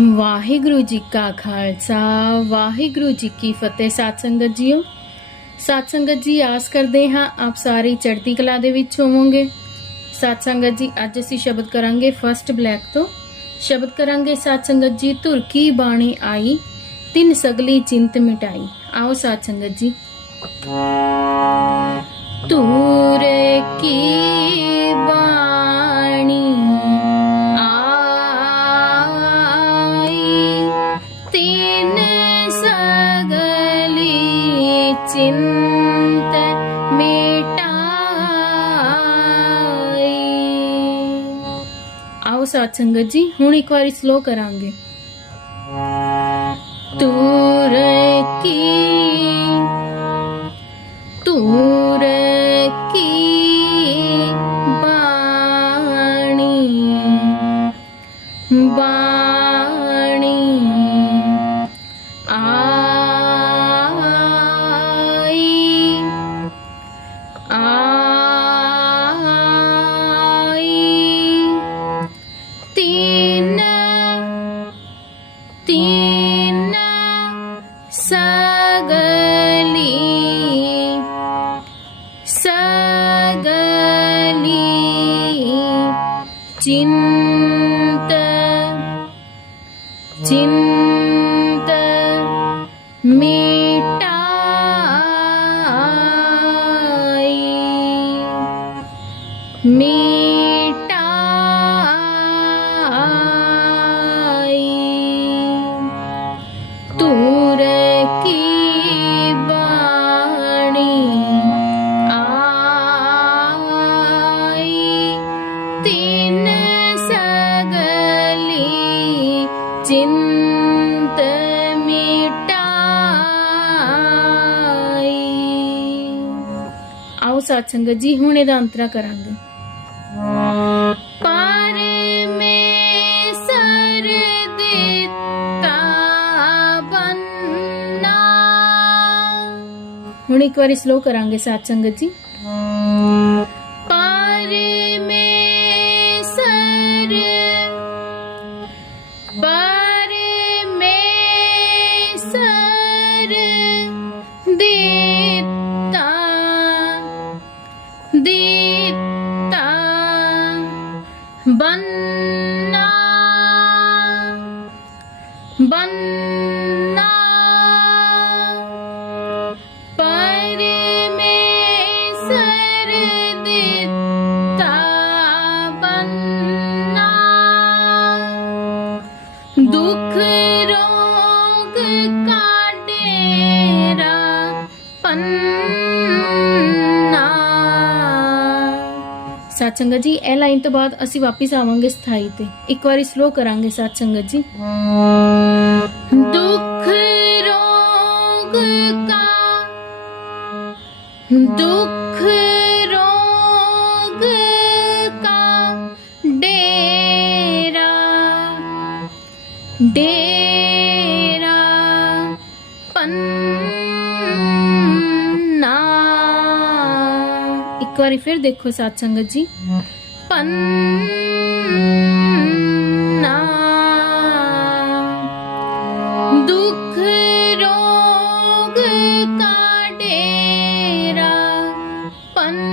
ਵਾਹਿਗੁਰੂ ਜੀ ਕਾ ਖਾਲਸਾ, ਵਾਹਿਗੁਰੂ ਜੀ ਕੀ ਫਤਿਹ। ਸਾਧ ਸੰਗਤ ਜੀਓ, ਸਾਧ ਸੰਗਤ ਜੀ, ਆਸ ਕਰਦੇ ਹਾਂ ਆਪ ਸਾਰੇ ਚੜ੍ਹਦੀ ਕਲਾ ਦੇ ਵਿੱਚ ਹੋਵੋਗੇ। ਸਾਧ ਸੰਗਤ ਜੀ, ਅੱਜ ਅਸੀਂ ਸ਼ਬਦ ਕਰਾਂਗੇ ਫਰਸਟ ਬਲੈਕ ਤੋਂ। ਸ਼ਬਦ ਕਰਾਂਗੇ ਸਾਧ ਸੰਗਤ ਜੀ, ਧੁਰ ਕੀ ਬਾਣੀ ਆਈ, ਤਿੰਨ ਸਗਲੀ ਚਿੰਤ ਮਿਟਾਈ। ਆਓ ਸਾਧ ਸੰਗਤ ਜੀ। ਤੂਰ ਕੀ तीन सगली चिंत आओ सात संगत जी हूँ एक बार स्लो करांगे। तूर की तू तीन सगली सगली चिन् मिटाई। मी ਤੂਰ ਕੀ ਬਾਣੀ ਆਈ? ਤਿੰਨ ਸਗਲੀ ਚਿੰਤ ਮਿਟਾਈ। ਆਓ ਸਾਧ ਸੰਗਤ ਜੀ, ਹੁਣ ਇਹਦਾ ਅੰਤਰਾ ਕਰਾਂਗੇ। ਹੁਣ ਇੱਕ ਵਾਰੀ ਸਲੋ ਕਰਾਂਗੇ ਸਾਧ ਸੰਗਤ ਜੀ ਪਰ ਮੈਂ ਸਰ ਪਰ ਮੈਂ ਸਰ ਦਿੱਤਾ ਦਿੱਤਾ ਬੰਨਾ ਬੰਨਾ ਸਾਧ ਸੰਗਤ ਜੀ ਇਹ ਲਾਈਨ ਤੋਂ ਬਾਅਦ ਅਸੀਂ ਵਾਪਸ ਆਵਾਂਗੇ ਸਥਾਈ ਤੇ ਇੱਕ ਵਾਰੀ ਸਲੋ ਕਰਾਂਗੇ ਸਾਧ ਸੰਗਤ ਜੀ ਦੁੱਖ ਰੋਗ ਕਾ ਦੁੱਖ ਰੋਗ ਕਾ ਡੇਰਾ ਡੇਰਾ ਇੱਕ ਵਾਰੀ ਫਿਰ ਦੇਖੋ ਸਾਧ ਸੰਗਤ ਜੀ ਪੰਨਾ ਦੁੱਖ ਰੋਗ ਕਾ ਡੇਰਾ ਪੰਨਾ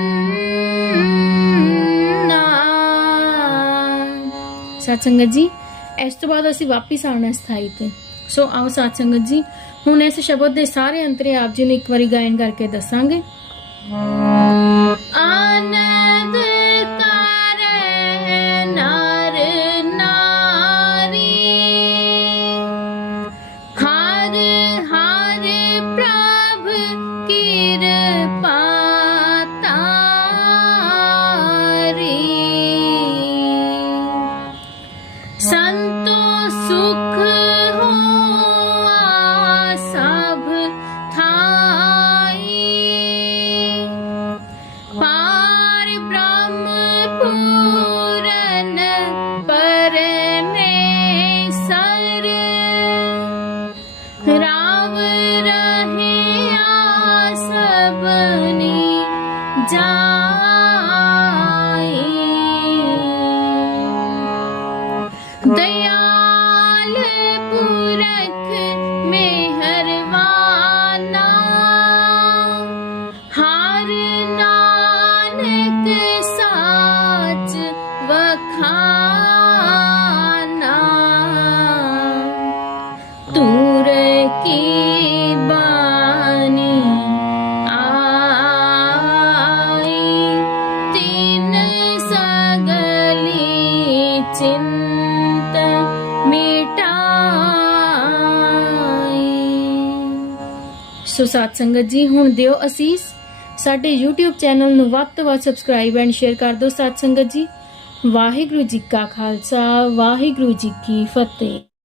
ਸਾਧ ਸੰਗਤ ਜੀ ਇਸ ਤੋਂ ਬਾਅਦ ਅਸੀਂ ਵਾਪਿਸ ਆਉਣਾ ਸਥਾਈ ਤੇ ਸੋ ਆਓ ਸਾਧ ਸੰਗਤ ਜੀ ਹੁਣ ਇਸ ਸ਼ਬਦ ਦੇ ਸਾਰੇ ਅੰਤਰੇ ਆਪ ਜੀ ਨੂੰ ਇੱਕ ਵਾਰੀ ਗਾਇਨ ਕਰਕੇ ਦੱਸਾਂਗੇ Oh. ਸੋ ਸਾਧ ਸੰਗਤ ਜੀ, ਹੁਣ ਦਿਓ ਅਸੀਸ ਸਾਡੇ YouTube ਚੈਨਲ ਨੂੰ ਵੱਧ ਤੋਂ ਵੱਧ ਸਬਸਕ੍ਰਾਈਬ ਐਂਡ ਸ਼ੇਅਰ ਕਰ ਦਿਓ ਸਾਧ ਸੰਗਤ ਜੀ। ਵਾਹਿਗੁਰੂ ਜੀ ਕਾ ਖਾਲਸਾ, ਵਾਹਿਗੁਰੂ ਜੀ ਕੀ ਫਤਿਹ।